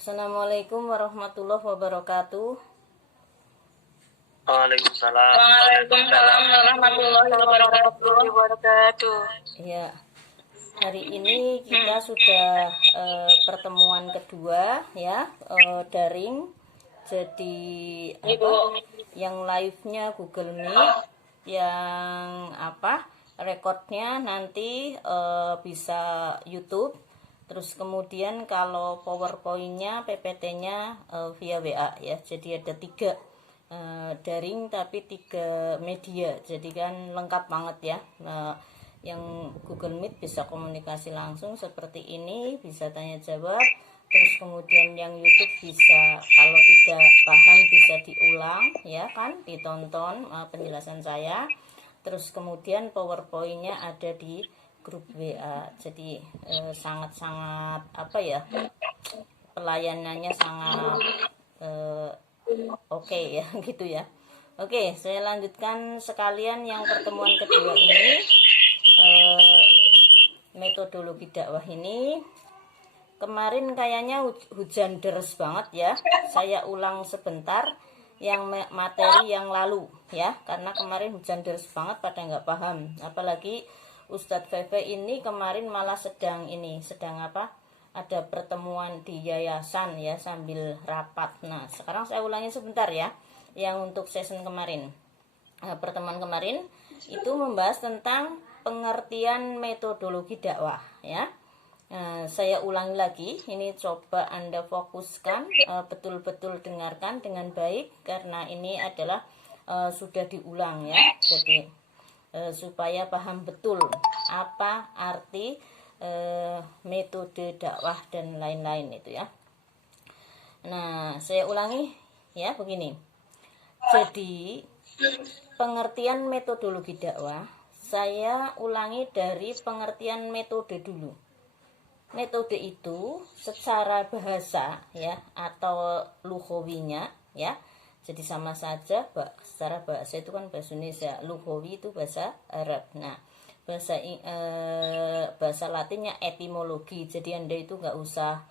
Assalamualaikum warahmatullahi wabarakatuh. Waalaikumsalam. Waalaikumsalam warahmatullahi wabarakatuh. Ya, hari ini kita sudah pertemuan kedua ya, daring. Jadi yang live-nya Google Meet, yang rekodnya nanti bisa YouTube. Terus kemudian kalau PowerPoint-nya, PPT-nya via WA ya. Jadi ada 3 daring tapi 3 media, jadi kan lengkap banget ya. Yang Google Meet bisa komunikasi langsung seperti ini, bisa tanya jawab. Terus kemudian yang YouTube bisa, kalau tidak paham bisa diulang ya kan, ditonton penjelasan saya. Terus kemudian PowerPoint-nya ada di grup WA. Jadi sangat-sangat pelayanannya sangat oke ya gitu ya. Oke, saya lanjutkan sekalian yang pertemuan kedua ini, metodologi dakwah ini. Kemarin kayaknya hujan deres banget ya. Saya ulang sebentar yang materi yang lalu ya, karena kemarin hujan deres banget, pada nggak paham. Apalagi Ustadz Feve ini kemarin malah sedang ada pertemuan di yayasan ya, sambil rapat. Nah sekarang saya ulangi sebentar ya, yang untuk season kemarin. Pertemuan kemarin itu membahas tentang pengertian metodologi dakwah ya. Saya ulangi lagi, ini coba Anda fokuskan, betul-betul dengarkan dengan baik, karena ini adalah sudah diulang ya. Jadi supaya paham betul apa arti metode dakwah dan lain-lain itu ya. Nah saya ulangi ya, begini. Jadi pengertian metodologi dakwah saya ulangi dari pengertian metode dulu. Metode itu secara bahasa ya, atau lughawinya ya, jadi sama saja. Secara bahasa itu kan bahasa Indonesia, lughawi itu bahasa Arab. Nah bahasa Latinnya etimologi. Jadi Anda itu nggak usah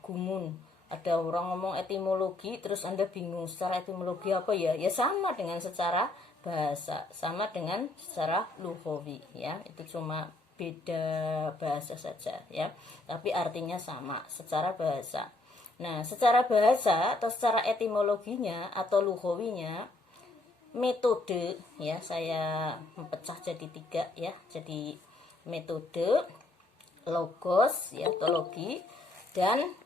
gumun. Ada orang ngomong etimologi terus Anda bingung secara etimologi apa ya. Ya sama dengan secara bahasa, sama dengan secara lughawi ya. Itu cuma beda bahasa saja ya, tapi artinya sama secara bahasa. Nah secara bahasa atau secara etimologinya atau lughawinya, metode ya, saya mempecah jadi 3 ya. Jadi metode, logos ya atau logi, dan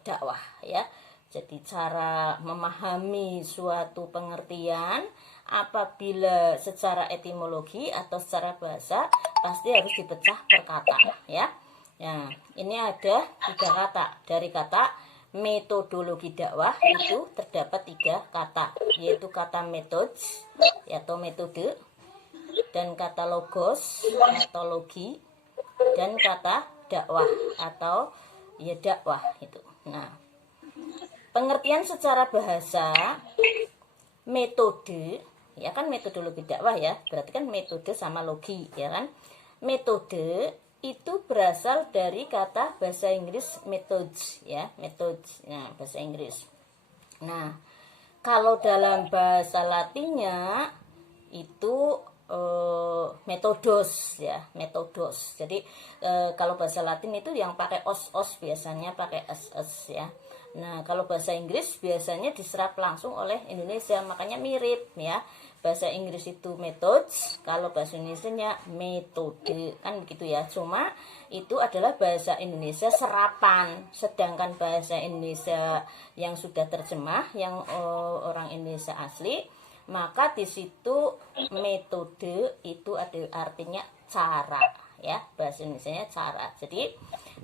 dakwah ya. Jadi cara memahami suatu pengertian apabila secara etimologi atau secara bahasa pasti harus dipecah per kata ya. Nah ini ada 3 kata. Dari kata metodologi dakwah itu terdapat 3 kata, yaitu kata metode atau metode, dan kata logos atau logi, dan kata dakwah atau ya dakwah itu. Nah pengertian secara bahasa, metode ya kan, metodologi dakwah ya, berarti kan metode sama logi ya kan. Metode itu berasal dari kata bahasa Inggris methods ya, methods. Nah bahasa Inggris. Nah kalau dalam bahasa Latinnya itu metodos ya, metodos. Jadi kalau bahasa Latin itu yang pakai os biasanya pakai ss ya. Nah kalau bahasa Inggris biasanya diserap langsung oleh Indonesia, makanya mirip ya. Bahasa Inggris itu methods, kalau bahasa Indonesianya metode kan begitu ya. Cuma itu adalah bahasa Indonesia serapan, sedangkan bahasa Indonesia yang sudah terjemah, yang orang Indonesia asli, maka di situ metode itu ada artinya cara ya, bahasa Indonesianya cara. Jadi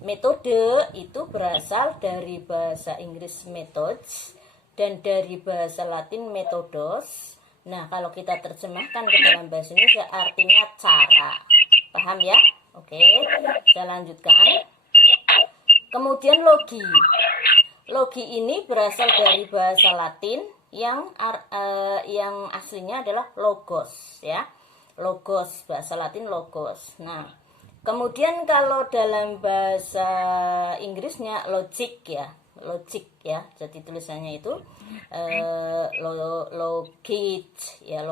metode itu berasal dari bahasa Inggris methods dan dari bahasa Latin metodos. Nah kalau kita terjemahkan ke dalam bahasa Indonesia artinya cara. Paham ya? Oke, saya lanjutkan. Kemudian logi. Logi ini berasal dari bahasa Latin yang aslinya adalah logos ya. Logos, bahasa Latin logos. Nah Kemudian kalau dalam bahasa Inggrisnya logic ya. Jadi tulisannya itu logic ya,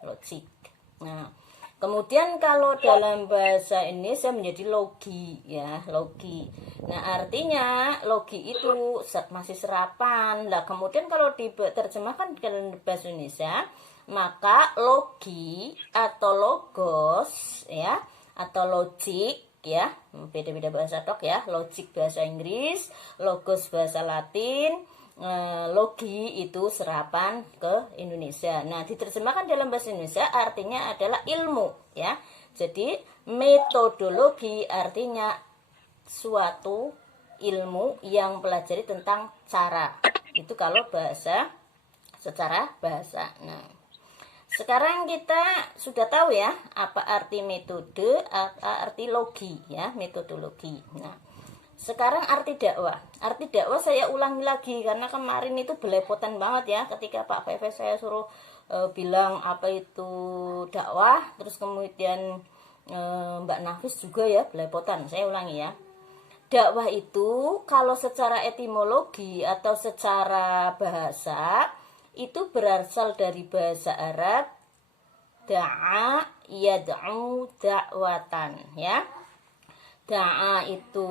logic. Nah, kemudian kalau dalam bahasa Indonesia menjadi logi ya, logi. Nah, artinya logi itu masih serapan. Lah, kemudian kalau diterjemahkan ke dalam bahasa Indonesia, maka logi atau logos ya, atau logik ya, beda-beda bahasa dok ya. Logik bahasa Inggris, logos bahasa Latin, logi itu serapan ke Indonesia. Nah, diterjemahkan dalam bahasa Indonesia artinya adalah ilmu ya. Jadi metodologi artinya suatu ilmu yang pelajari tentang cara. Itu kalau secara bahasa. Nah, sekarang kita sudah tahu ya apa arti metode, apa arti logi ya, metodologi. Nah, sekarang arti dakwah. Arti dakwah saya ulangi lagi karena kemarin itu belepotan banget ya ketika Pak Pepe saya suruh bilang apa itu dakwah, terus kemudian Mbak Nafis juga ya belepotan. Saya ulangi ya. Dakwah itu kalau secara etimologi atau secara bahasa itu berasal dari bahasa Arab da'a yad'u da'watan ya. Da'a itu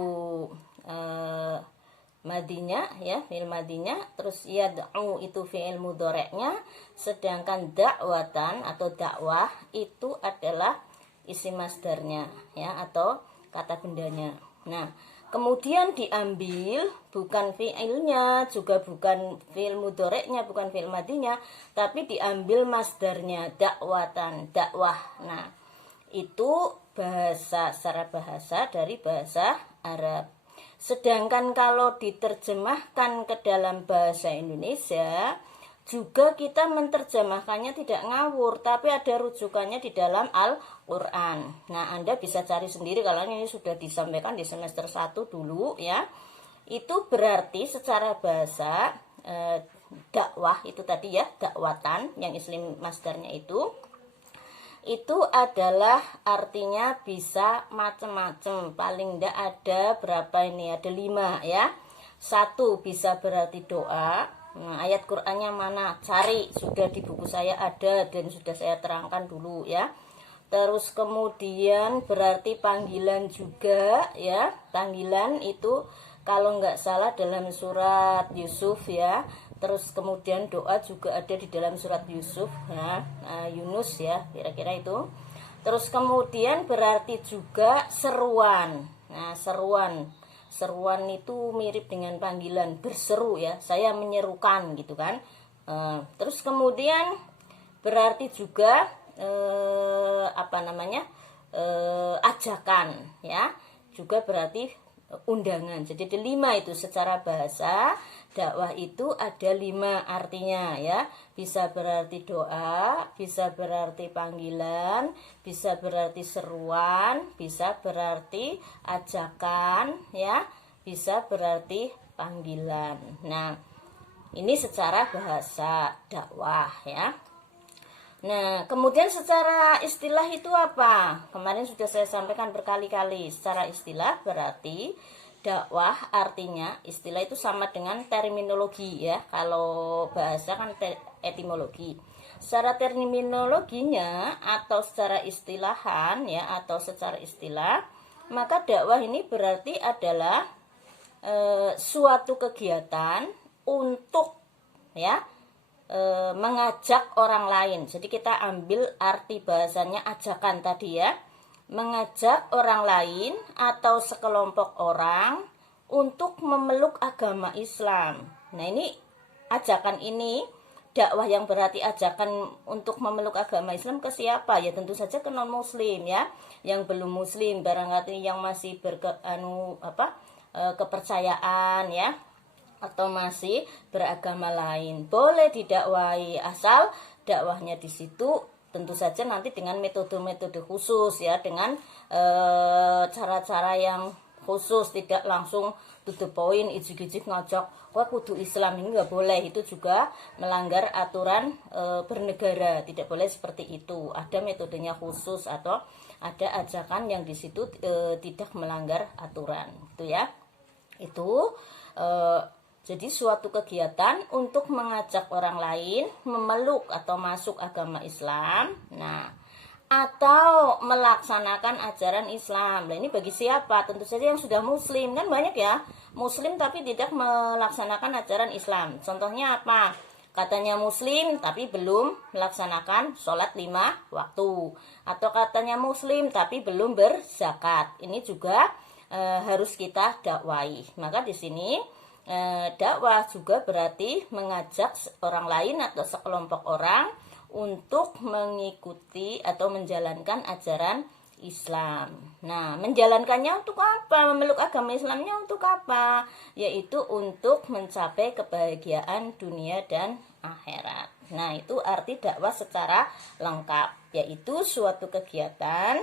madinya ya, fi'il madinya, terus yad'u itu fi'il mudhari'nya, sedangkan da'watan atau dakwah itu adalah isim masdarnya ya, atau kata bendanya. Nah, kemudian diambil bukan fi'ilnya, juga bukan fi'il mudhari'nya, bukan fi'il madinya, tapi diambil masdarnya, dakwatan, dakwah. Nah, itu secara bahasa dari bahasa Arab. Sedangkan kalau diterjemahkan ke dalam bahasa Indonesia, juga kita menerjemahkannya tidak ngawur, tapi ada rujukannya di dalam Al-Quran. Nah, Anda bisa cari sendiri kalau ini sudah disampaikan di semester 1 dulu ya. Itu berarti secara bahasa dakwah itu tadi ya, dakwatan yang isim masdarnya itu adalah artinya bisa macam-macam. Paling tidak ada berapa ini? Ada 5 ya. 1 bisa berarti doa. Nah, ayat Qur'annya mana? Cari, sudah di buku saya ada dan sudah saya terangkan dulu ya. Terus kemudian berarti panggilan juga ya. Panggilan itu kalau nggak salah dalam surat Yusuf ya. Terus kemudian doa juga ada di dalam surat Yusuf ya, Yunus ya, kira-kira itu. Terus kemudian berarti juga seruan. Nah, seruan itu mirip dengan panggilan, berseru ya, saya menyerukan gitu kan. Terus kemudian berarti juga ajakan ya, juga berarti undangan. Jadi ada 5 itu secara bahasa. Dakwah itu ada 5 artinya ya. Bisa berarti doa, bisa berarti panggilan, bisa berarti seruan, bisa berarti ajakan ya, bisa berarti panggilan. Nah, ini secara bahasa dakwah ya. Nah, kemudian secara istilah itu apa? Kemarin sudah saya sampaikan berkali-kali. Secara istilah berarti dakwah artinya, istilah itu sama dengan terminologi ya. Kalau bahasa kan etimologi. Secara terminologinya atau secara istilahan ya, atau secara istilah, maka dakwah ini berarti adalah suatu kegiatan untuk ya mengajak orang lain. Jadi kita ambil arti bahasanya ajakan tadi ya. Mengajak orang lain atau sekelompok orang untuk memeluk agama Islam. Nah, ini ajakan ini, dakwah yang berarti ajakan untuk memeluk agama Islam ke siapa? Ya tentu saja ke non muslim ya. Yang belum muslim, barangkali yang masih kepercayaan ya, atau masih beragama lain. Boleh didakwahi asal dakwahnya di situ tentu saja nanti dengan metode-metode khusus ya, dengan cara-cara yang khusus, tidak langsung to the point, ijik-ijik ngajak wah kudu Islam, ini nggak boleh. Itu juga melanggar aturan bernegara, tidak boleh seperti itu. Ada metodenya khusus atau ada ajakan yang di situ tidak melanggar aturan, gitu ya. Itu jadi suatu kegiatan untuk mengajak orang lain memeluk atau masuk agama Islam. Nah, atau melaksanakan ajaran Islam. Nah, ini bagi siapa? Tentu saja yang sudah muslim. Kan banyak ya, muslim tapi tidak melaksanakan ajaran Islam. Contohnya apa? Katanya muslim tapi belum melaksanakan sholat 5 waktu. Atau katanya muslim tapi belum berzakat. Ini juga harus kita dakwai. Maka di sini dakwah juga berarti mengajak orang lain atau sekelompok orang untuk mengikuti atau menjalankan ajaran Islam. Nah, menjalankannya untuk apa? Memeluk agama Islamnya untuk apa? Yaitu untuk mencapai kebahagiaan dunia dan akhirat. Nah, itu arti dakwah secara lengkap, yaitu suatu kegiatan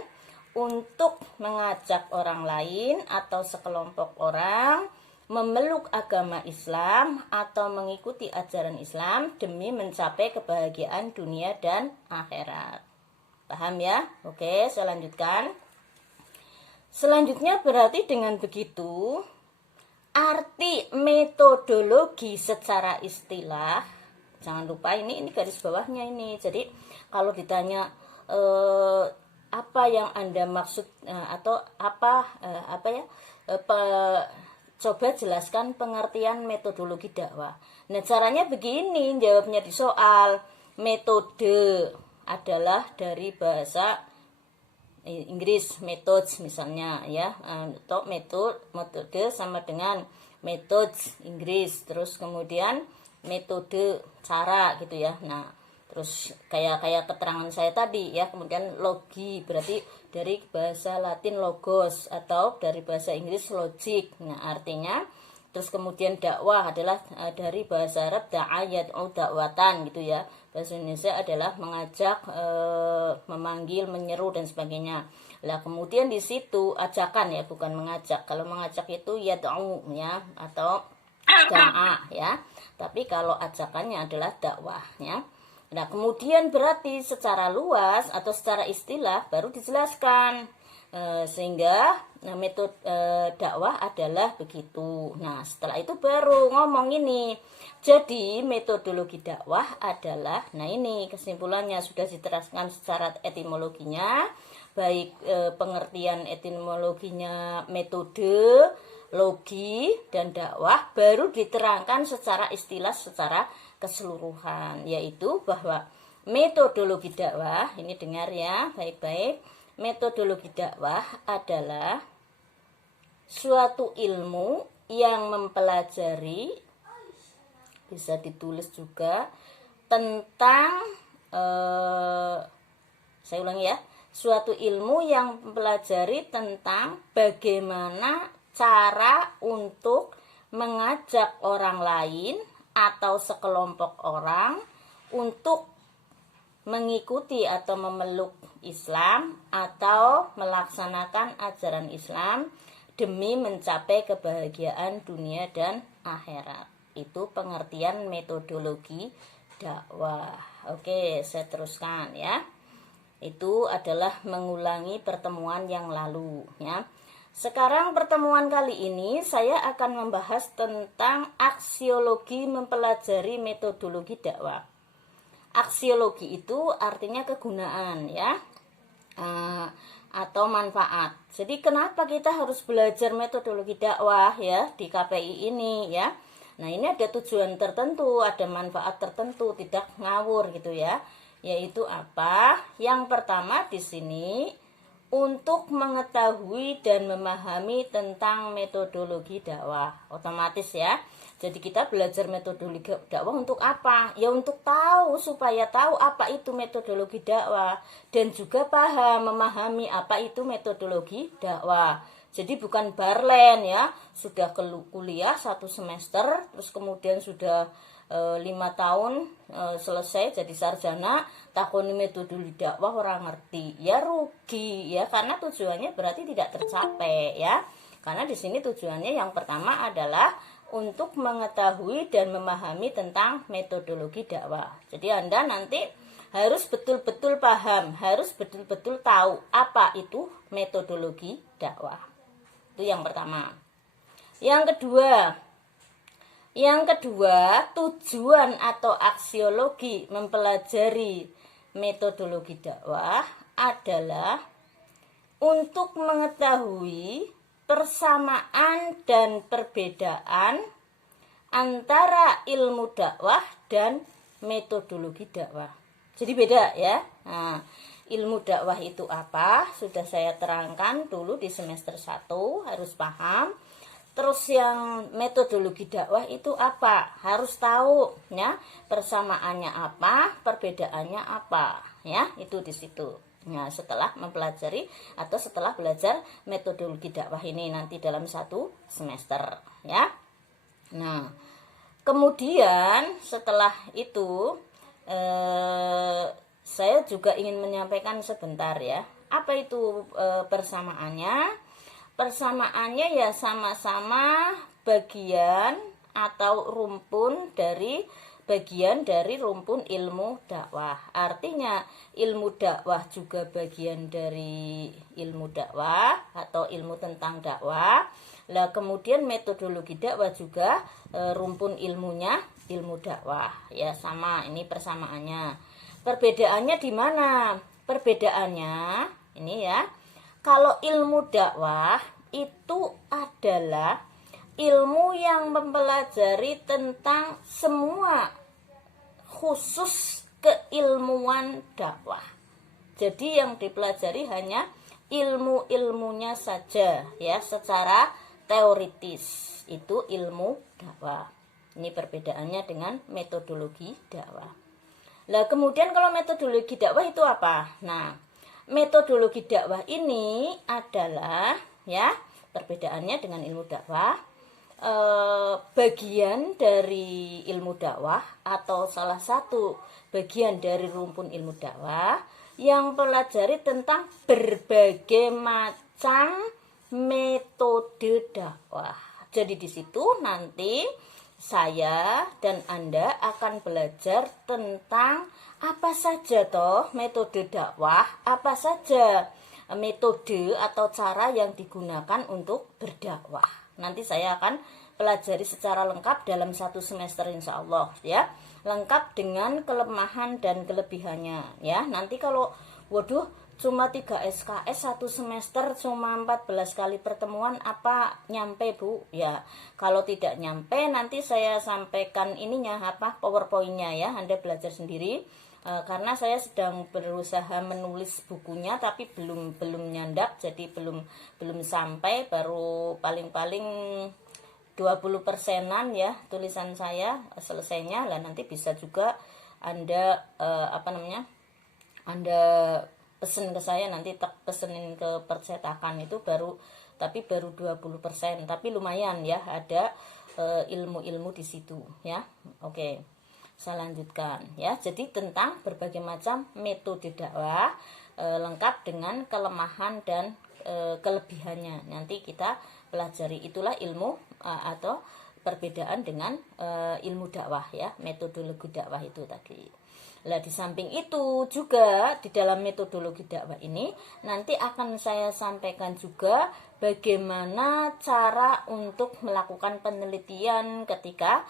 untuk mengajak orang lain atau sekelompok orang memeluk agama Islam atau mengikuti ajaran Islam demi mencapai kebahagiaan dunia dan akhirat. Paham ya? Oke, saya lanjutkan. Selanjutnya berarti dengan begitu, arti metodologi secara istilah, jangan lupa ini garis bawahnya ini. Jadi kalau ditanya apa yang Anda maksud atau coba jelaskan pengertian metodologi dakwah. Nah, caranya begini jawabnya di soal. Metode adalah dari bahasa Inggris, methods misalnya ya. Atau metode sama dengan methods Inggris. Terus kemudian metode cara gitu ya. Nah, terus kayak keterangan saya tadi ya. Kemudian logi berarti dari bahasa Latin logos atau dari bahasa Inggris logic. Nah, artinya terus kemudian dakwah adalah dari bahasa Arab da'ayat atau dakwatan gitu ya. Bahasa Indonesia adalah mengajak, memanggil, menyeru dan sebagainya. Lah kemudian di situ ajakan ya, bukan mengajak. Kalau mengajak itu yad'u ya atau da'a ya. Tapi kalau ajakannya adalah dakwahnya. Nah, kemudian berarti secara luas atau secara istilah baru dijelaskan. Sehingga metode dakwah adalah begitu. Nah, setelah itu baru ngomong ini. Jadi, metodologi dakwah adalah, nah ini kesimpulannya sudah diteraskan secara etimologinya, baik pengertian etimologinya metode, logi, dan dakwah, baru diterangkan secara istilah, secara keseluruhan, yaitu bahwa metodologi dakwah, ini dengar ya baik-baik, metodologi dakwah adalah suatu ilmu yang mempelajari, bisa ditulis juga, tentang saya ulangi ya, suatu ilmu yang mempelajari tentang bagaimana cara untuk mengajak orang lain atau sekelompok orang untuk mengikuti atau memeluk Islam atau melaksanakan ajaran Islam demi mencapai kebahagiaan dunia dan akhirat. Itu pengertian metodologi dakwah. Oke, saya teruskan ya. Itu adalah mengulangi pertemuan yang lalu ya. Sekarang pertemuan kali ini saya akan membahas tentang aksiologi mempelajari metodologi dakwah. Aksiologi itu artinya kegunaan ya, atau manfaat. Jadi kenapa kita harus belajar metodologi dakwah ya di KPI ini ya. Nah, ini ada tujuan tertentu, ada manfaat tertentu, tidak ngawur gitu ya. Yaitu apa? Yang pertama di sini untuk mengetahui dan memahami tentang metodologi dakwah. Otomatis ya. Jadi kita belajar metodologi dakwah untuk apa? Ya untuk tahu, supaya tahu apa itu metodologi dakwah. Dan juga paham, memahami apa itu metodologi dakwah. Jadi bukan barlen ya, sudah kuliah 1 semester, terus kemudian sudah 5 tahun selesai jadi sarjana, takoni metodologi dakwah orang ngerti, ya rugi ya, karena tujuannya berarti tidak tercapai ya. Karena di sini tujuannya yang pertama adalah untuk mengetahui dan memahami tentang metodologi dakwah. Jadi Anda nanti harus betul-betul paham, harus betul-betul tahu apa itu metodologi dakwah. Itu yang pertama. Yang kedua, tujuan atau aksiologi mempelajari metodologi dakwah adalah untuk mengetahui persamaan dan perbedaan antara ilmu dakwah dan metodologi dakwah. Jadi beda ya. Nah, ilmu dakwah itu apa? Sudah saya terangkan dulu di semester 1, harus paham. Terus yang metodologi dakwah itu apa? Harus tahu ya, persamaannya apa, perbedaannya apa, ya, itu di situ. Nah, setelah mempelajari atau setelah belajar metodologi dakwah ini nanti dalam 1 semester, ya. Nah, kemudian setelah itu saya juga ingin menyampaikan sebentar ya. Apa itu persamaannya? Persamaannya ya sama-sama bagian atau bagian dari rumpun ilmu dakwah. Artinya ilmu dakwah juga bagian dari ilmu dakwah atau ilmu tentang dakwah. Lah kemudian metodologi dakwah juga rumpun ilmunya ilmu dakwah. Ya sama, ini persamaannya. Perbedaannya di mana? Perbedaannya ini ya. Kalau ilmu dakwah itu adalah ilmu yang mempelajari tentang semua khusus keilmuan dakwah. Jadi yang dipelajari hanya ilmu-ilmunya saja ya, secara teoritis. Itu ilmu dakwah. Ini perbedaannya dengan metodologi dakwah. Lah kemudian kalau metodologi dakwah itu apa? Nah, metodologi dakwah ini adalah ya, perbedaannya dengan ilmu dakwah, bagian dari ilmu dakwah atau salah satu bagian dari rumpun ilmu dakwah yang pelajari tentang berbagai macam metode dakwah. Jadi di situ nanti saya dan Anda akan belajar tentang apa saja toh metode dakwah, apa saja metode atau cara yang digunakan untuk berdakwah. Nanti saya akan pelajari secara lengkap dalam 1 semester insya Allah ya. Lengkap dengan kelemahan dan kelebihannya ya. Nanti kalau waduh cuma 3 SKS 1 semester cuma 14 kali pertemuan, apa nyampe Bu? Ya, kalau tidak nyampe nanti saya sampaikan ininya apa PowerPoint-nya ya, Anda belajar sendiri. Karena saya sedang berusaha menulis bukunya tapi belum nyandak, jadi belum sampai, baru paling-paling 20%-an ya tulisan saya selesainya. Lah nanti bisa juga Anda Anda pesen ke saya, nanti tak pesenin ke percetakan itu baru 20%, tapi lumayan ya, ada ilmu-ilmu di situ ya. Oke, saya lanjutkan ya. Jadi tentang berbagai macam metode dakwah lengkap dengan kelemahan dan kelebihannya nanti kita pelajari. Itulah ilmu atau perbedaan dengan ilmu dakwah ya, metodologi dakwah itu tadi. Lah di samping itu juga di dalam metodologi dakwah ini nanti akan saya sampaikan juga bagaimana cara untuk melakukan penelitian ketika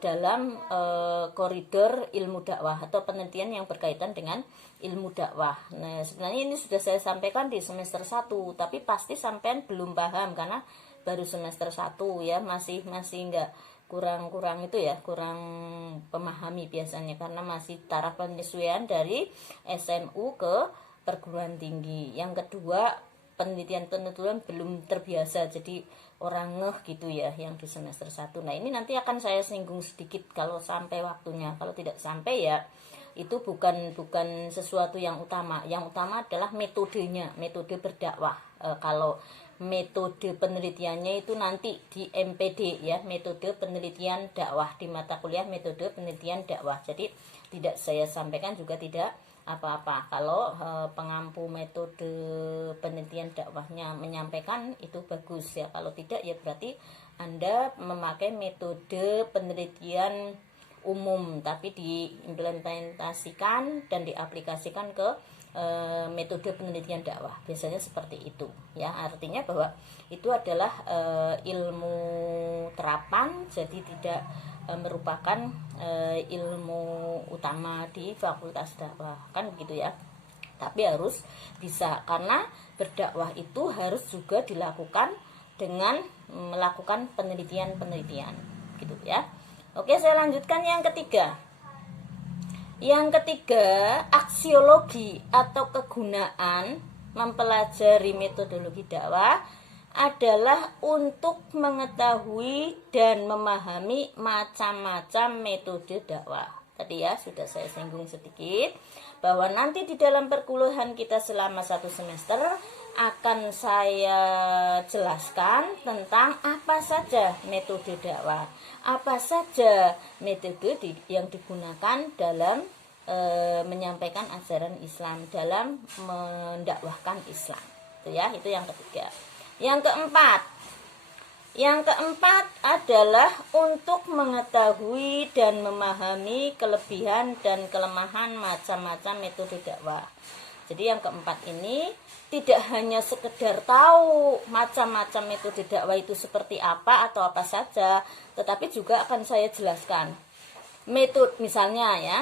dalam koridor ilmu dakwah atau penelitian yang berkaitan dengan ilmu dakwah. Nah, sebenarnya ini sudah saya sampaikan di semester 1, tapi pasti sampean belum paham karena baru semester 1 ya, masih enggak, kurang itu ya, kurang pemahami biasanya karena masih taraf penyesuaian dari SMU ke perguruan tinggi. Yang kedua, penelitian belum terbiasa, jadi orang ngeh gitu ya yang di semester 1. Nah, ini nanti akan saya singgung sedikit kalau sampai waktunya. Kalau tidak sampai ya itu bukan sesuatu yang utama. Yang utama adalah metodenya, metode berdakwah. Kalau metode penelitiannya itu nanti di MPD ya, metode penelitian dakwah, di mata kuliah metode penelitian dakwah. Jadi tidak saya sampaikan juga tidak apa-apa. Kalau pengampu metode penelitian dakwahnya menyampaikan itu bagus ya. Kalau tidak ya berarti Anda memakai metode penelitian umum, tapi diimplementasikan dan diaplikasikan ke metode penelitian dakwah. Biasanya seperti itu ya, artinya bahwa itu adalah ilmu terapan, jadi tidak merupakan ilmu utama di fakultas dakwah, kan begitu ya. Tapi harus bisa, karena berdakwah itu harus juga dilakukan dengan melakukan penelitian gitu ya. Oke, saya lanjutkan yang ketiga. Yang ketiga, aksiologi atau kegunaan mempelajari metodologi dakwah adalah untuk mengetahui dan memahami macam-macam metode dakwah. Tadi ya sudah saya singgung sedikit bahwa nanti di dalam perkuliahan kita selama 1 semester akan saya jelaskan tentang apa saja metode dakwah, apa saja metode yang digunakan dalam menyampaikan ajaran Islam, dalam mendakwahkan Islam. Itu ya, itu yang ketiga. Yang keempat adalah untuk mengetahui dan memahami kelebihan dan kelemahan macam-macam metode dakwah. Jadi yang keempat ini tidak hanya sekedar tahu macam-macam metode dakwah itu seperti apa atau apa saja, tetapi juga akan saya jelaskan. Metode misalnya ya,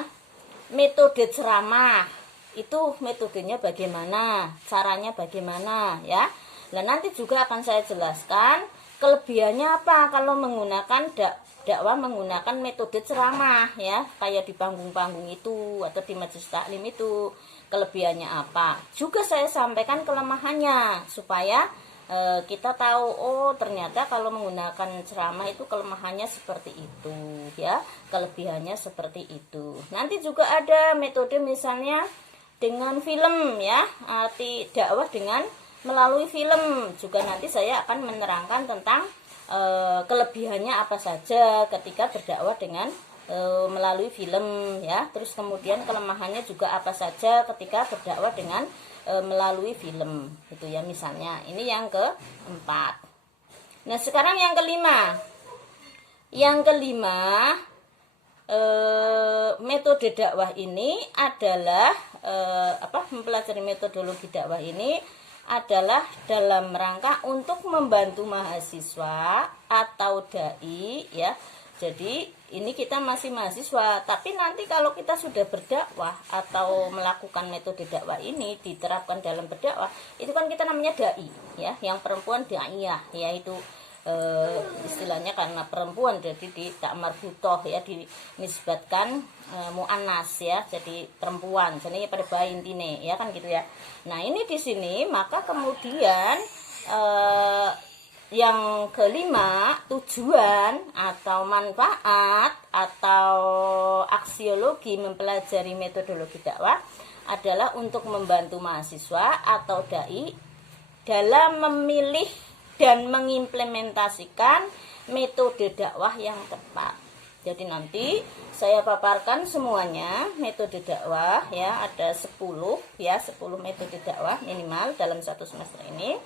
metode ceramah itu metodenya bagaimana, caranya bagaimana ya. Nah, nanti juga akan saya jelaskan kelebihannya apa kalau menggunakan dakwah menggunakan metode ceramah ya, kayak di panggung-panggung itu atau di majelis taklim itu, kelebihannya apa. Juga saya sampaikan kelemahannya supaya kita tahu, oh ternyata kalau menggunakan ceramah itu kelemahannya seperti itu ya, kelebihannya seperti itu. Nanti juga ada metode misalnya dengan film ya, arti dakwah dengan melalui film, juga nanti saya akan menerangkan tentang kelebihannya apa saja ketika berdakwah dengan melalui film ya. Terus kemudian kelemahannya juga apa saja ketika berdakwah dengan melalui film itu ya, misalnya. Ini yang keempat. Nah, sekarang yang kelima. Yang kelima, metode dakwah ini adalah mempelajari metodologi dakwah ini adalah dalam rangka untuk membantu mahasiswa atau dai ya. Jadi ini kita masih mahasiswa, tapi nanti kalau kita sudah berdakwah atau melakukan metode dakwah ini diterapkan dalam berdakwah, itu kan kita namanya dai ya, yang perempuan daiyah, yaitu istilahnya karena perempuan jadi di tak marbutoh ya, dinisbatkan muannas ya, jadi perempuan, jadi pada bayi intine ya kan gitu ya. Nah, ini di sini maka kemudian yang kelima, tujuan atau manfaat atau aksiologi mempelajari metodologi dakwah adalah untuk membantu mahasiswa atau dai dalam memilih dan mengimplementasikan metode dakwah yang tepat. Jadi nanti saya paparkan semuanya metode dakwah ya, ada 10 ya, 10 metode dakwah minimal dalam 1 semester ini,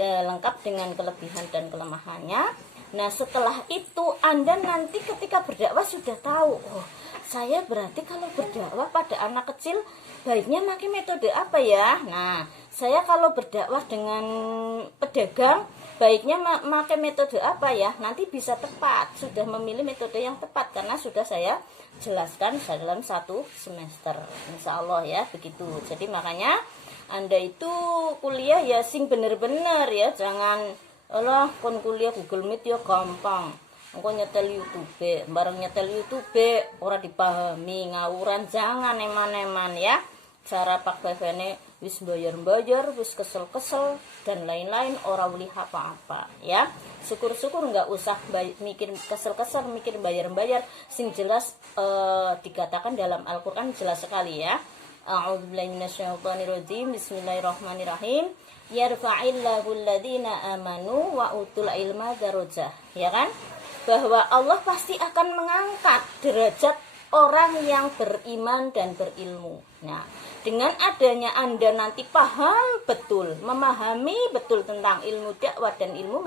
lengkap dengan kelebihan dan kelemahannya. Nah, setelah itu Anda nanti ketika berdakwah sudah tahu, oh saya berarti kalau berdakwah pada anak kecil baiknya pakai metode apa ya. Nah, saya kalau berdakwah dengan pedagang baiknya pakai metode apa ya, nanti bisa tepat, sudah memilih metode yang tepat karena sudah saya jelaskan dalam 1 semester, insya Allah ya begitu. Jadi makanya Anda itu kuliah ya sing bener-bener ya, jangan Allah kon kuliah Google Meet ya gampang, engko nyetel YouTube, bareng nyetel YouTube ora dipahami, ngawuran, jangan eman-eman ya. Cara Pak Bevene wis bayar-bayar, wis kesel-kesel dan lain-lain, ora uli apa-apa ya. Syukur-syukur nggak usah mikir kesel-kesel, mikir bayar-bayar, sing jelas dikatakan dalam Al-Qur'an jelas sekali ya. A'udzubillahi minasyaitonirrajim. Bismillahirrahmanirrahim. Yarfa'illahu alladziina amanu wa utul ilma darajah. Ya kan? Bahwa Allah pasti akan mengangkat derajat orang yang beriman dan berilmu. Nah, dengan adanya Anda nanti paham betul, memahami betul tentang ilmu dakwah dan ilmu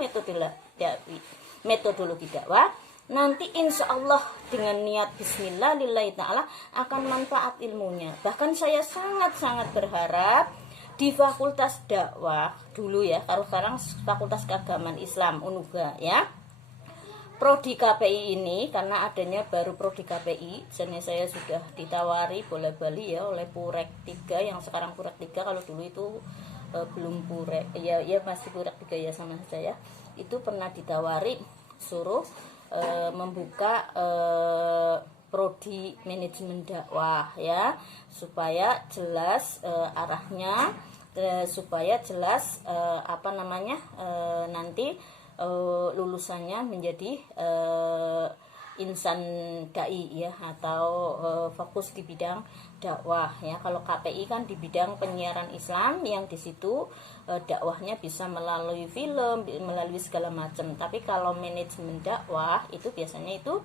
metodologi dakwah, nanti insya Allah dengan niat bismillah lillahi ta'ala akan manfaat ilmunya. Bahkan saya sangat-sangat berharap di Fakultas Dakwah dulu ya, kalau sekarang Fakultas Keagamaan Islam Unuga ya, Prodi KPI ini, karena adanya baru Prodi KPI, jadi saya sudah ditawari bola-bali ya oleh Purek 3 yang sekarang Purek 3, kalau dulu itu belum Purek ya masih Purek 3 ya sama saja ya. Itu pernah ditawari suruh membuka prodi manajemen dakwah ya, supaya jelas arahnya, supaya jelas nanti lulusannya menjadi insan dai ya, atau fokus di bidang dakwah ya. Kalau KPI kan di bidang penyiaran Islam yang di situ dakwahnya bisa melalui film, melalui segala macam. Tapi kalau manajemen dakwah itu biasanya itu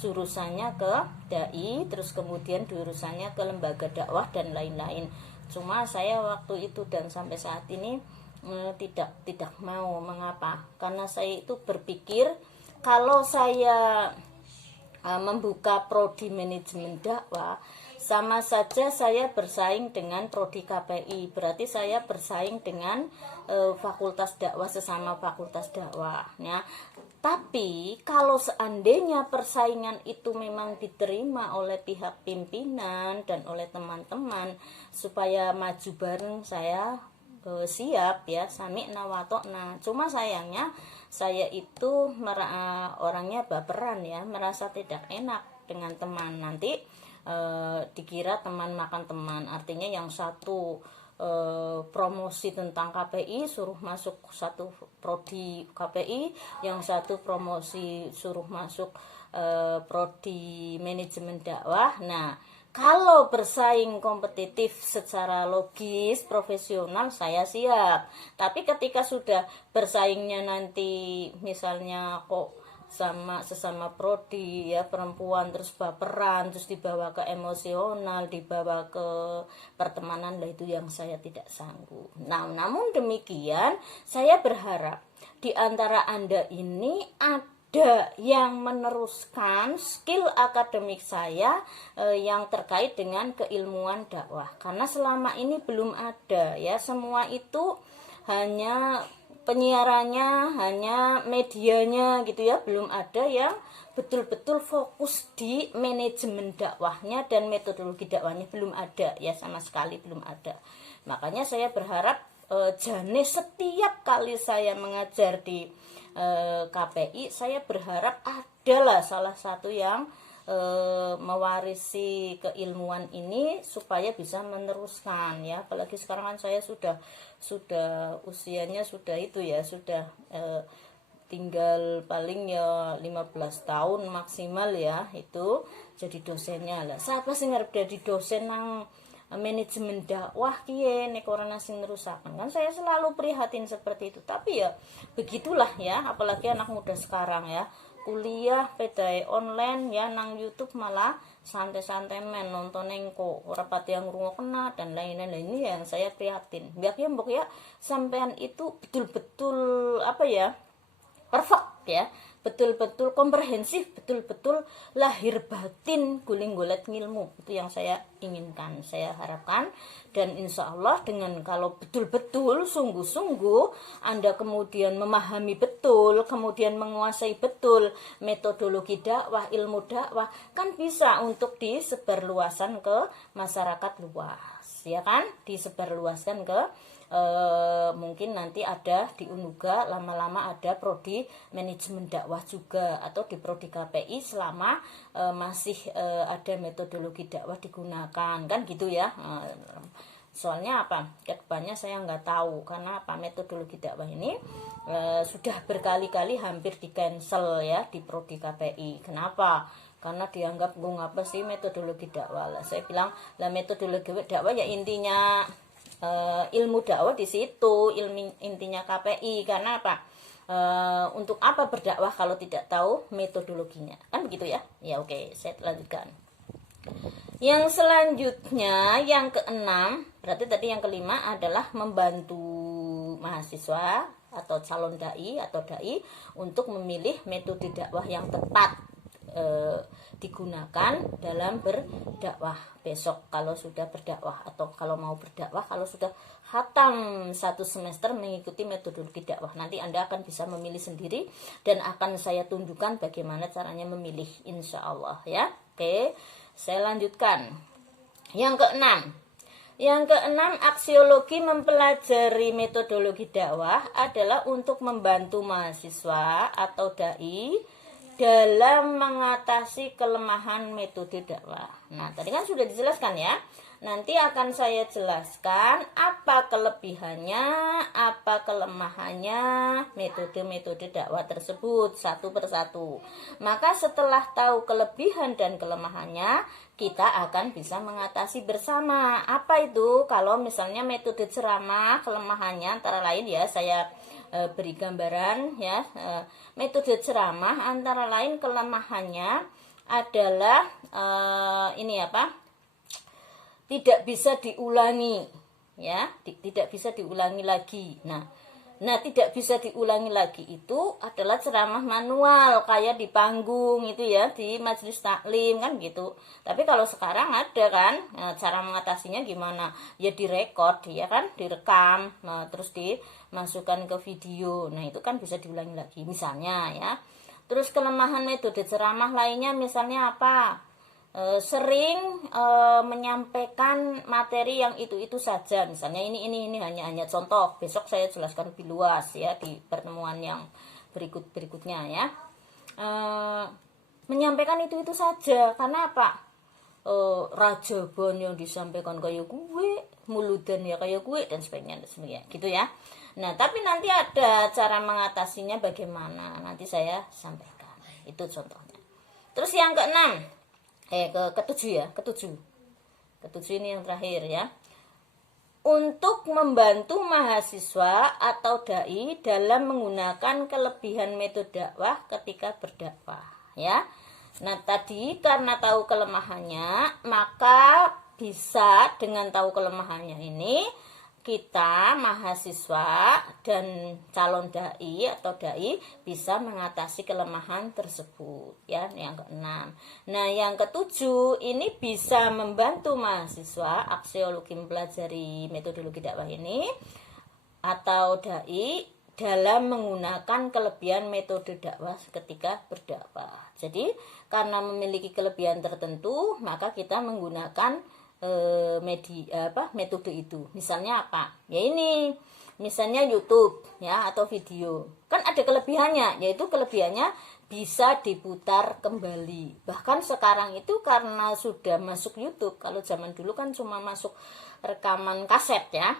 jurusannya ke dai, terus kemudian jurusannya ke lembaga dakwah dan lain-lain. Cuma saya waktu itu dan sampai saat ini tidak mau. Mengapa? Karena saya itu berpikir kalau saya membuka prodi manajemen dakwah, sama saja saya bersaing dengan prodi KPI. Berarti saya bersaing dengan fakultas dakwah, sesama fakultas dakwah ya. Tapi kalau seandainya persaingan itu memang diterima oleh pihak pimpinan dan oleh teman-teman supaya maju bareng, saya siap ya, sami'na wa ta'na. Cuma sayangnya saya itu orangnya baperan ya, merasa tidak enak dengan teman. Nanti dikira teman makan teman, artinya yang satu promosi tentang KPI suruh masuk satu prodi KPI, yang satu promosi suruh masuk prodi manajemen dakwah. Nah, kalau bersaing kompetitif secara logis, profesional, saya siap. Tapi ketika sudah bersaingnya nanti misalnya kok sesama prodi ya, perempuan, terus baperan, terus dibawa ke emosional, dibawa ke pertemanan, lah itu yang saya tidak sanggup. Nah, namun demikian saya berharap di antara Anda ini ada yang meneruskan skill akademik saya yang terkait dengan keilmuan dakwah, karena selama ini belum ada ya. Semua itu hanya penyiarannya, hanya medianya gitu ya, belum ada yang betul-betul fokus di manajemen dakwahnya dan metodologi dakwahnya, belum ada ya, sama sekali belum ada. Makanya saya berharap jane setiap kali saya mengajar di KPI, saya berharap adalah salah satu yang mewarisi keilmuan ini supaya bisa meneruskan ya. Apalagi sekarang kan saya sudah usianya sudah itu ya, sudah tinggal paling ya 15 tahun maksimal ya itu jadi dosennya. Lah siapa sih ngarep jadi dosen nang manajemen dakwah kiye nek ora sing nerusaken? Kan saya selalu prihatin seperti itu. Tapi ya begitulah ya, apalagi anak muda sekarang ya, kuliah pedai online ya, nang YouTube malah santai-santai men nonton kok ora pati yang ngrungokna dan lain-lain. Ini yang saya prihatin. Biar ya mbok ya sampean itu betul-betul perfect ya, betul-betul komprehensif, betul-betul lahir batin guling golet ngilmu. Itu yang saya inginkan, saya harapkan. Dan insya Allah dengan kalau betul-betul sungguh-sungguh Anda kemudian memahami betul, kemudian menguasai betul metodologi dakwah, ilmu dakwah, kan bisa untuk disebarluaskan ke masyarakat luas ya kan, disebarluaskan ke mungkin nanti ada di Unuga, lama-lama ada prodi manajemen dakwah juga, atau di prodi KPI selama masih ada metodologi dakwah digunakan, kan gitu ya. Soalnya apa, kedepannya saya nggak tahu, karena apa, metodologi dakwah ini sudah berkali-kali hampir di cancel ya di prodi KPI. Kenapa? Karena dianggap gue ngapa sih metodologi dakwah. Lah saya bilang, lah metodologi dakwah ya intinya ilmu dakwah di situ, intinya KPI. Karena apa? Untuk apa berdakwah kalau tidak tahu metodologinya, kan begitu ya. Ya oke, saya lanjutkan. Yang selanjutnya, yang keenam, berarti tadi yang kelima adalah membantu mahasiswa atau calon dai atau dai untuk memilih metode dakwah yang tepat digunakan dalam berdakwah besok kalau sudah berdakwah, atau kalau mau berdakwah kalau sudah khatam 1 semester mengikuti metodologi dakwah. Nanti Anda akan bisa memilih sendiri dan akan saya tunjukkan bagaimana caranya memilih, insya Allah ya. Oke, saya lanjutkan. Yang keenam, aksiologi mempelajari metodologi dakwah adalah untuk membantu mahasiswa atau dai dalam mengatasi kelemahan metode dakwah. Nah, tadi kan sudah dijelaskan ya. Nanti akan saya jelaskan apa kelebihannya, apa kelemahannya metode-metode dakwah tersebut satu persatu. Maka setelah tahu kelebihan dan kelemahannya, kita akan bisa mengatasi bersama. Apa itu? Kalau misalnya metode ceramah, kelemahannya antara lain ya, saya beri gambaran ya. Metode ceramah antara lain kelemahannya adalah tidak bisa diulangi ya, tidak bisa diulangi lagi. Nah, tidak bisa diulangi lagi itu adalah ceramah manual kayak di panggung itu ya, di majelis taklim kan gitu. Tapi kalau sekarang ada kan, cara mengatasinya gimana? Ya direkod ya kan, direkam, terus dimasukkan ke video. Nah, itu kan bisa diulangi lagi misalnya ya. Terus kelemahan metode ceramah lainnya misalnya apa? Sering menyampaikan materi yang itu saja, misalnya ini hanya contoh, besok saya jelaskan lebih luas ya di pertemuan yang berikutnya ya. Menyampaikan itu saja, karena apa? Rajaban yang disampaikan kayak gue, muludan ya kayak gue, dan sebagainya gitu ya. Nah, tapi nanti ada cara mengatasinya bagaimana, nanti saya sampaikan, itu contohnya. Terus yang ketujuh ini yang terakhir ya. Untuk membantu mahasiswa atau dai dalam menggunakan kelebihan metode dakwah ketika berdakwah ya. Nah, tadi karena tahu kelemahannya, maka bisa dengan tahu kelemahannya ini kita mahasiswa dan calon dai atau dai bisa mengatasi kelemahan tersebut ya. Yang keenam. Nah, yang ketujuh ini bisa membantu mahasiswa aksiologi mempelajari metodologi dakwah ini atau dai dalam menggunakan kelebihan metode dakwah ketika berdakwah. Jadi karena memiliki kelebihan tertentu, maka kita menggunakan metode itu. Misalnya apa? Ya ini, misalnya YouTube ya atau video. Kan ada kelebihannya, yaitu kelebihannya bisa diputar kembali. Bahkan sekarang itu karena sudah masuk YouTube. Kalau zaman dulu kan cuma masuk rekaman kaset ya.